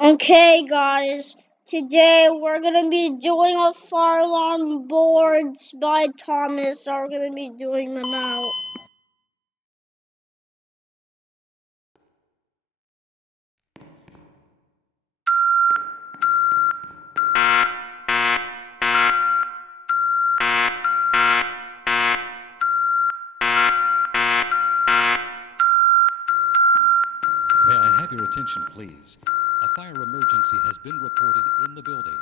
Okay, guys, today we're gonna be doing a fire alarm boards by Thomas. So we're gonna be doing them out. May I have your attention, please? A fire emergency has been reported in the building.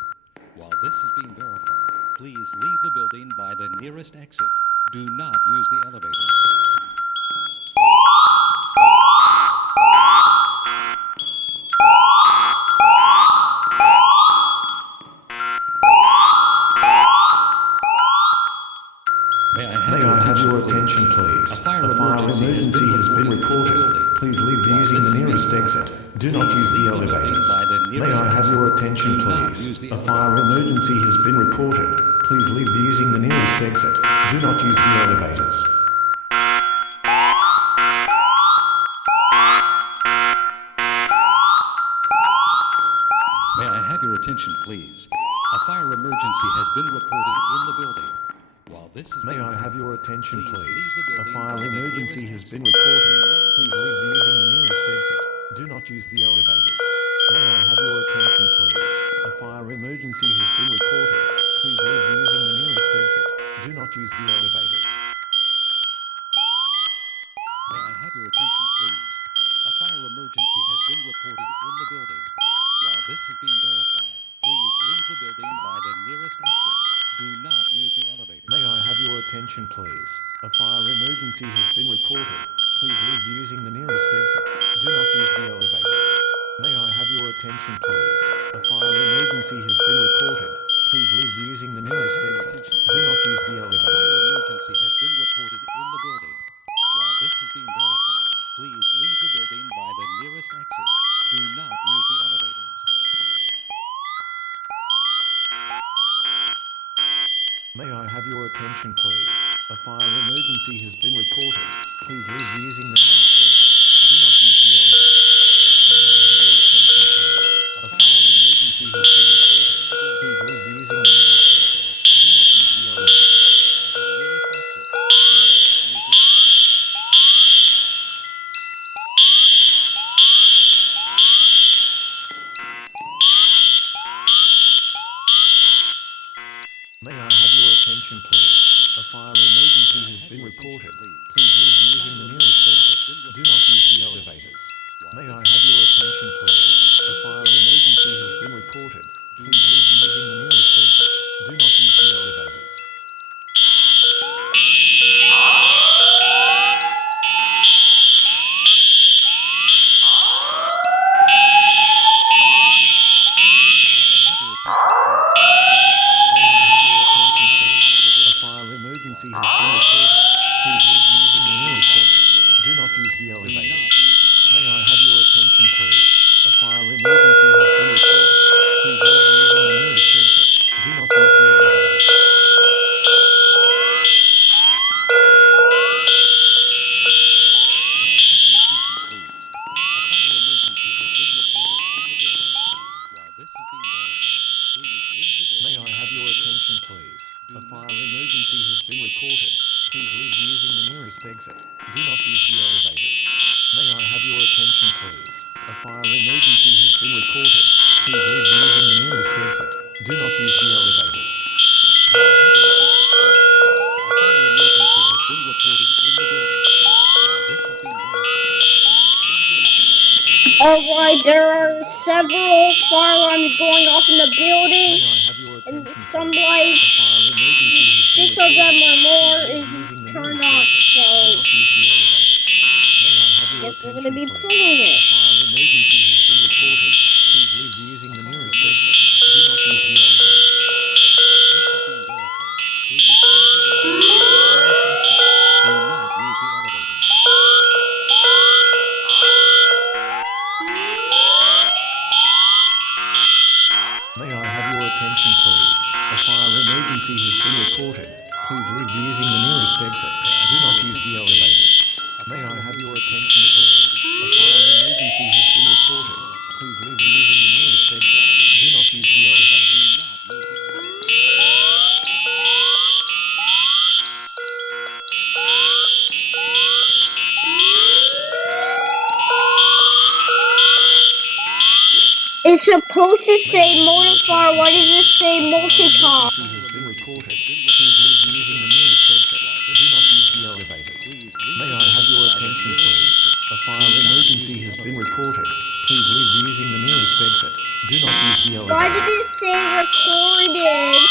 While this is being verified, please leave the building by the nearest exit. Do not use the elevators. May I have your attention, please? A fire emergency has been reported. Please leave using the nearest exit. Do not use the elevators. May I have your attention, please? A fire emergency has been reported. Please leave using the nearest exit. Do not use the elevators. May I have your attention, please? A fire emergency has been reported in the building. While this is May I have your attention, please? A fire by the emergency nearest has been exit. reported. Please leave using the nearest exit. Do not use the elevators. May I have your attention, please? A fire emergency has been reported. Please leave using the nearest exit. Do not use the elevators. May I have your attention, please? A fire emergency has been reported in the building. While this is being verified, please leave the building by the nearest exit. Do not use the elevator. May I have your attention, please? A fire emergency has been reported. Please leave using the nearest exit. Do not use the elevators. May I have your attention, please? A fire emergency has been reported. Please leave using the nearest exit. Do not use the A fire elevators. emergency has been reported in the building. While this is being verified, please leave the building by the nearest exit. Do not use the elevators. May I have your attention, please? A fire emergency has been reported. Please leave using the nearest exit. Do not use the elevators. May I have your attention, please? A fire emergency has been reported. Please leave using the nearest exit. Do not use the elevators. By the nearest exit. Do not use the May I have your attention, please? A fire emergency has been reported. Please leave using the nearest exit. Do not use the elevators. May I have your attention, please? A fire emergency has been reported. Please leave using the nearest exit. Do not use the elevators. A fire emergency has been reported. Please leave using the nearest exit. Do not use the elevators. May I have your attention, please? A fire emergency has been reported. Please leave using the nearest exit. Do not use the elevators. May I have your attention, please? A fire emergency has been reported. Please leave using the nearest exit. Do not use the elevators. May I have your attention, please? A fire emergency has been reported. Please leave using the nearest exit. Do not use the elevators. Alright, there are several fire alarms going off in the building, May I have your and attention, some please? like A fire emergency has been 6 of them or reported. more Please is leave using the turned nearest off. exit. Do So not use the elevators. May I have your guess we're attention, gonna be please? pulling A it. fire emergency has been reported. Please leave using the nearest exit. Do not use the elevators. May I have your attention, please? A fire emergency has been reported. Please leave using the nearest exit. Do not use the elevators. May I have your attention, please? A fire emergency has been reported. Please leave using the nearest It's supposed to say motor-fire. Why does it say multi-cop? Emergency has been reported. Please leave using the nearest exit. Do not use the elevators. May I have your attention, please? A fire emergency has been reported. Please leave using the nearest exit. Do not use the elevators. Why did it say recorded?